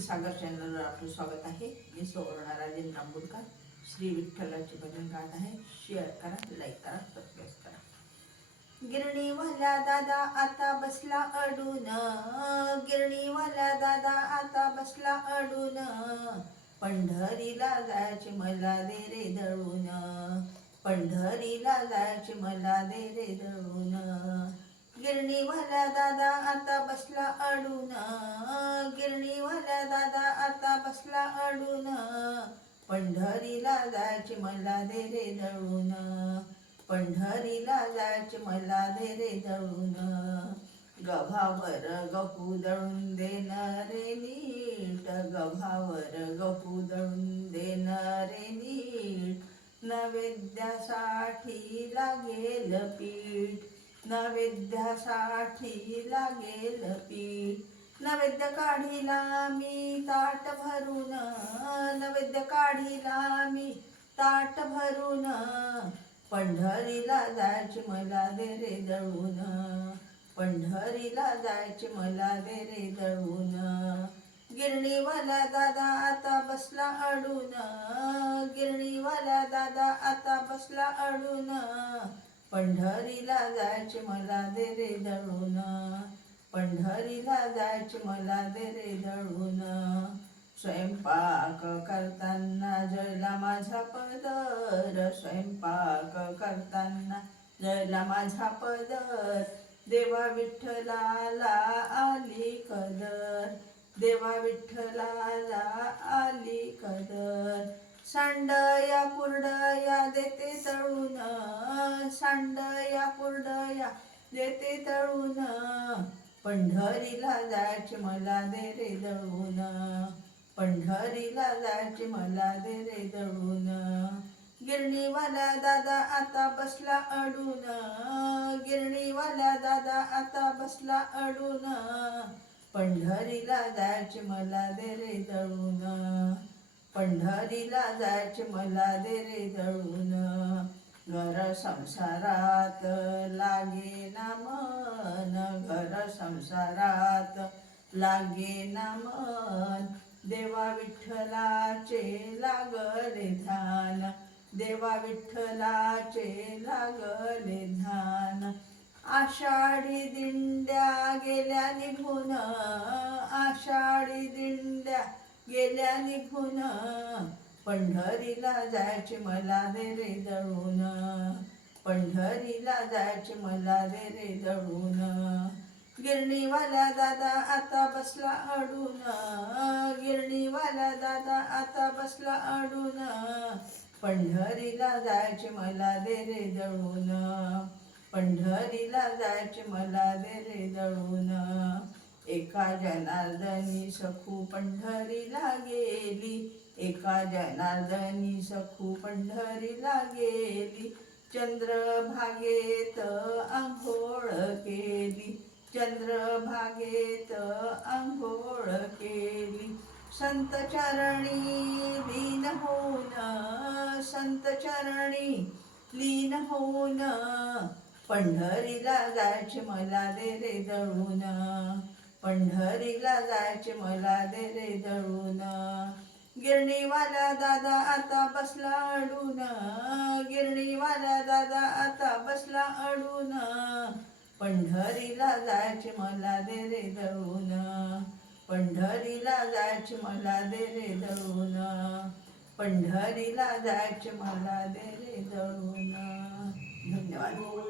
सागर चॅनलवर आपलं स्वागत आहे. मी सुवर्णा राजेंद्र नांबुडकर. श्री विठ्ठलाचे भजन गात आहे. शेअर करा, लाईक करा, सबस्क्राईब करा. गिरणीवाला दादा आता बसला अडून, गिरणीवाला दादा आता बसला अडून, पंढरीला जायचे मला दे रे दळून, पंढरीला जायचे मला दे रे दळून. गिरणीवाला दादा आता बसला अडून, गिरणीवाला दादा आता बसला अडून, पंढरीला जायचे मला दे रे दळून, पंढरीला जायचे मला दे रे दळून. गव्हावर गहू दळून देन रे नीट, गव्हावर गहू दळून देन रे नीट, नैवेद्यासाठी लागेल पीठ, नैवेद्यासाठी लागेल पीठ, नैवेद्य काढीला मी ताट भरून, नैवेद्य काढीला मी ताट भरून, पंढरीला जायचे मला दे रे दळून, पंढरीला जायचे मला दे रे दळून. गिरणीवाला दादा आता बसला अडून, गिरणीवाला दादा आता बसला अडून, पंढरीला जायचे मला दे रे दळून, पंढरीला जायचे मला दे रे दळून. स्वयंपाक करताना जळला माझा पदर, स्वयंपाक करताना जळला माझा पदर, देवा विठ्ठलाला आली कदर, देवा विठ्ठलाला आली कदर. सांडया कुरडया देते तळून, सांडया कुरडया देते तळून, पंढरीला जायचे मला दे रे दळून, पंढरीला जायचे मला दे रे दळून. गिरणीवाला दादा आता बसला अडून, गिरणीवाला दादा आता बसला अडून, पंढरीला जायचे मला दे रे दळून, पंढरीला जायचे मला दे रे दळून. घर संसारात लागे ना मन, घर संसारात लागे ना मन, देवा विठ्ठलाचे लागले ध्यान, देवा विठ्ठलाचे लागले ध्यान. आषाढी दिंड्या गेल्या निघून, आषाढी दिंड्या गेल्या निघून, पंढरीला जायचे मला दे रे दळून, पंढरीला जायचे मला दे रे दळून. गिरणीवाला दादा आता बसला अडून, गिरणीवाला दादा आता बसला अडून, पंढरीला जायचे मला दे रे दळून, पंढरीला जायचे मला दे रे दळून. एका जनार्दनी सखू पंढरीला गेली, एका जनार्दनी सखू पंढरीला गेली, चंद्रभागेत आंघोळ केली, चंद्रभागेत आंघोळ केली. संत चरणी लीन होऊन, संत चरणी लीन होऊन, पंढरीला जायचे मला दे रे दळून, पंढरीला जायचे मला दे रे दळून. गिरणीवाला दादा आता बसला अडून, गिरणीवाला दादा आता बसला अडून, पंढरीला जायचे मला दे रे दळून, पंढरीला जायचे मला दे रे दळून, पंढरीला जायचे मला दे रे दळून.